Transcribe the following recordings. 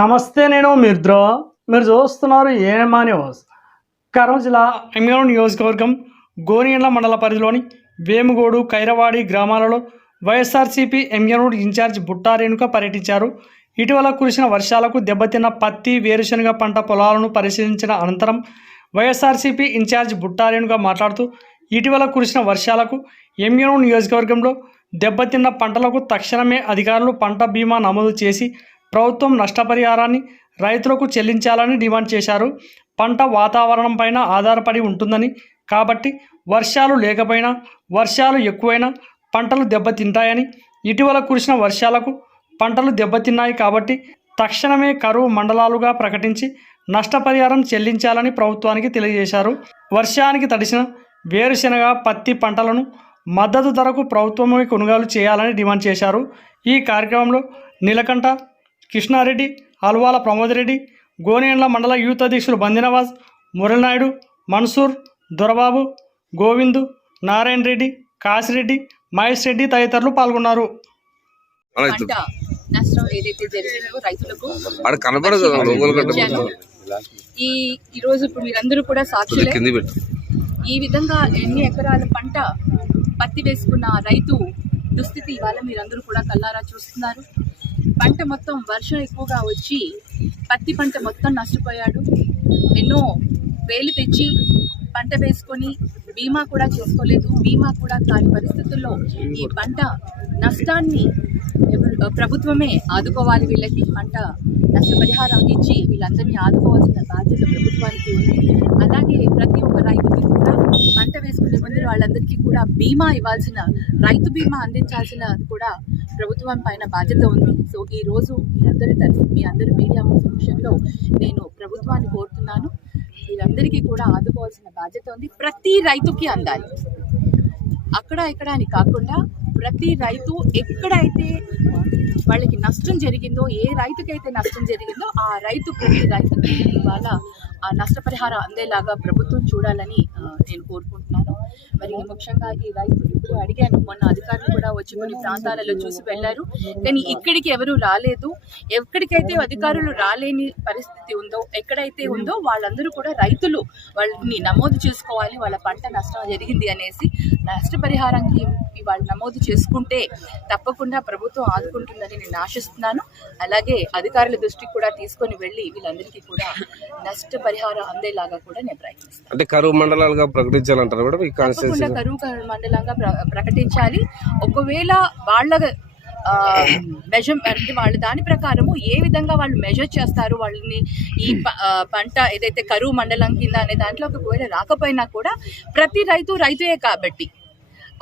నమస్తే నేను మిర్ద్రో. మీరు చూస్తున్నారు ఏమా న్యూస్. కరం జిల్లా ఎమ్మెల్యే నియోజకవర్గం గోనియండ్ల మండల పరిధిలోని వేముగోడు కైరవాడి గ్రామాలలో వైఎస్ఆర్సీపీ ఎంఎన్ఓ ఇన్ఛార్జ్ బుట్టా రేణుక పర్యటించారు. ఇటీవల కురిసిన వర్షాలకు దెబ్బతిన్న పత్తి వేరుశనగ పంట పొలాలను పరిశీలించిన అనంతరం వైఎస్ఆర్సీపీ ఇన్ఛార్జ్ బుట్టా రేణుక మాట్లాడుతూ ఇటీవల కురిసిన వర్షాలకు ఎంఎన్ఓ నియోజకవర్గంలో దెబ్బతిన్న పంటలకు తక్షణమే అధికారులు పంట బీమా నమోదు చేసి ప్రభుత్వం నష్టపరిహారాన్ని రైతులకు చెల్లించాలని డిమాండ్ చేశారు. పంట వాతావరణం పైన ఆధారపడి ఉంటుందని కాబట్టి వర్షాలు లేకపోయినా వర్షాలు ఎక్కువైనా పంటలు దెబ్బతింటాయని ఇటీవల కురిసిన వర్షాలకు పంటలు దెబ్బతిన్నాయి కాబట్టి తక్షణమే కరువు మండలాలుగా ప్రకటించి నష్టపరిహారం చెల్లించాలని ప్రభుత్వానికి తెలియజేశారు. వర్షానికి తడిసిన వేరుశెనగ పత్తి పంటలను మద్దతు ధరకు ప్రభుత్వమే కొనుగోలు చేయాలని డిమాండ్ చేశారు. ఈ కార్యక్రమంలో నీలకంఠ కృష్ణారెడ్డి అల్వాల ప్రమోద్ రెడ్డి గోనేండ్ల మండల యూత్ అధ్యక్షులు బందినవాజ్ మురళినాయుడు మన్సూర్ దొరబాబు గోవిందు నారాయణ రెడ్డి కాసిరెడ్డి మహేష్ రెడ్డి తదితరులు పాల్గొన్నారు. అలా పంట నష్టం ఏదైతే జరిగిందో రైతులకు. ఈ ఈ రోజు ఇప్పుడు మీరందరూ కూడా సాక్షులే. ఈ విధంగా ఎన్ని ఎకరాల పంట పత్తి వేసుకున్న రైతు దుస్థితి ఇవాళ మీరందరూ కూడా కల్లారా చూస్తున్నారు? పంట మొత్తం వర్షం ఎక్కువగా వచ్చి పత్తి పంట మొత్తం నష్టపోయాడు. ఎన్నో వేలు తెచ్చి పంట వేసుకొని బీమా కూడా చేసుకోలేదు. బీమా కూడా కాని పరిస్థితుల్లో ఈ పంట నష్టాన్ని ఎవరు- ప్రభుత్వమే ఆదుకోవాలి వీళ్ళకి. పంట నష్టపరిహారం ఇచ్చి వీళ్ళందరినీ ఆదుకోవాల్సిన బాధ్యత ప్రభుత్వానికి ఉంది. అలాగే ప్రతి ఒక్క రైతుకి కూడా పంట వేసుకునే ముందు వాళ్ళందరికీ కూడా బీమా ఇవ్వాల్సిన రైతు బీమా అందించాల్సిన కూడా ప్రభుత్వం పైన బాధ్యత ఉంది. సో ఈ రోజు మీ అందరి తరఫు మీ అందరి మీడియా సమక్షంలో నేను ప్రభుత్వాన్ని కోరుతున్నాను. వీరందరికీ కూడా ఆదుకోవాల్సిన బాధ్యత ఉంది. ప్రతి రైతుకి అందాలి. అక్కడ ఇక్కడ అని కాకుండా ప్రతి రైతు ఎక్కడైతే వాళ్ళకి నష్టం జరిగిందో ఏ రైతుకైతే నష్టం జరిగిందో ఆ రైతు ప్రతి రైతుకి ఇవాళ ఆ నష్టపరిహారం అందేలాగా ప్రభుత్వం చూడాలని నేను కోరుకుంటున్నాను. మరి ముఖ్యంగా ఈ రైతు ఇప్పుడు అడిగాను మొన్న అధికారులు కూడా వచ్చి కొన్ని ప్రాంతాలలో చూసి వెళ్ళారు. కానీ ఇక్కడికి ఎవరు రాలేదు. ఎక్కడికైతే అధికారులు రాలేని పరిస్థితి ఉందో ఎక్కడైతే ఉందో వాళ్ళందరూ కూడా రైతులు వాళ్ళని నమోదు చేసుకోవాలి వాళ్ళ పంట నష్టం జరిగింది అనేసి నష్టపరిహారానికి వాళ్ళు నమోదు చేసుకుంటే తప్పకుండా ప్రభుత్వం ఆదుకుంటుందని నేను ఆశిస్తున్నాను. అలాగే అధికారుల దృష్టికి కూడా తీసుకొని వెళ్ళి వీళ్ళందరికీ కూడా నష్టపరిహారం అందేలాగా కూడా నేను ప్రయత్నిస్తాను అంటే కరువు మండలాలుగా ప్రకటించాలంటారు మేడం? ఈ తప్పకుండా కరువు మండలంగా ప్ర- ప్రకటించాలి. ఒకవేళ వాళ్ళ మెజర్ అంటే వాళ్ళ దాని ప్రకారము ఏ విధంగా వాళ్ళు మెజర్ చేస్తారు వాళ్ళని ఈ పంట ఏదైతే కరువు మండలం కింద అనే దాంట్లో ఒకవేళ రాకపోయినా కూడా ప్రతి రైతు రైతుయే కాబట్టి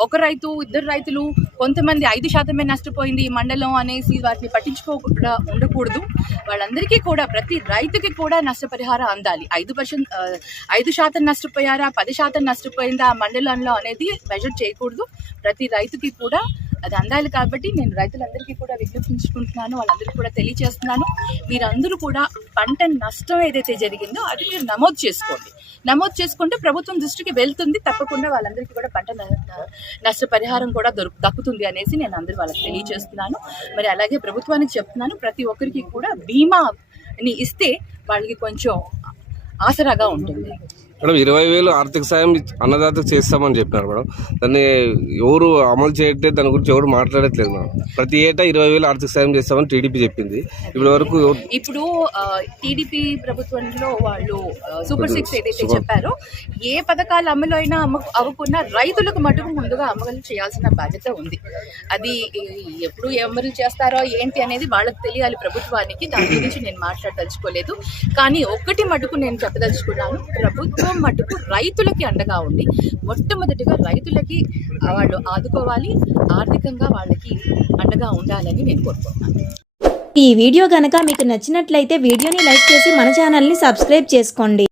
ఒక రైతు ఇద్దరు రైతులు కొంతమంది ఐదు శాతమే నష్టపోయింది ఈ మండలం అనేసి వాటిని పట్టించుకోకుండా ఉండకూడదు. వాళ్ళందరికీ కూడా ప్రతి రైతుకి కూడా నష్టపరిహారం అందాలి. ఐదు పర్సెంట్ ఐదు శాతం నష్టపోయారా పది శాతం నష్టపోయిందా ఆ మండలంలో అనేది మెజర్ చేయకూడదు. ప్రతి రైతుకి కూడా అది అందాలి కాబట్టి నేను రైతులందరికీ కూడా విజ్ఞప్తించుకుంటున్నాను వాళ్ళందరికీ కూడా తెలియజేస్తున్నాను మీరందరూ కూడా పంట నష్టం ఏదైతే జరిగిందో అది మీరు నమోదు చేసుకోండి. నమోదు చేసుకుంటే ప్రభుత్వం దృష్టికి వెళ్తుంది తప్పకుండా వాళ్ళందరికీ కూడా పంట నష్టపరిహారం కూడా దొరుకు దక్కుతుంది అనేసి నేను అందరూ వాళ్ళకి తెలియజేస్తున్నాను మరి అలాగే ప్రభుత్వానికి చెప్తున్నాను ప్రతి ఒక్కరికి కూడా బీమాని ఇస్తే వాళ్ళకి కొంచెం ఆసరాగా ఉంటుంది. మేడం ఇరవై వేలు ఆర్థిక సాయం అన్నదాతకు చేస్తామని చెప్పినారు మేడం. దాన్ని ఎవరు అమలు చేయట్లేదు దాని గురించి ఎవరు మాట్లాడట్లేదు మేడం. ప్రతి ఏటా ఇరవై వేలు ఆర్థిక సాయం చేస్తామని టీడీపీ చెప్పింది. ఇప్పటి వరకు ఇప్పుడు టీడీపీ ప్రభుత్వంలో వాళ్ళు సూపర్ సిక్స్ ఏదైతే చెప్పారో ఏ పథకాలు అమలు అయినా అవ్వకున్నా రైతులకు మటుకు ముందుగా అమలు చేయాల్సిన బాధ్యత ఉంది. అది ఎప్పుడు అమలు చేస్తారో ఏంటి అనేది వాళ్ళకి తెలియాలి ప్రభుత్వానికి. దాని గురించి నేను మాట్లాడదలుచుకోలేదు. కానీ ఒక్కటి మటుకు నేను చెప్పదలుచుకున్నాను. ప్రభుత్వం మటుకు రైతులకి అండగా ఉంది. మొట్టమొదటిగా రైతులకి వాళ్ళు ఆదుకోవాలి ఆర్థికంగా వాళ్ళకి అండగా ఉండాలని నేను కోరుకుంటున్నాను. ఈ వీడియో కనుక మీకు నచ్చినట్లయితే వీడియోని లైక్ చేసి మన ఛానల్ని సబ్స్క్రైబ్ చేసుకోండి.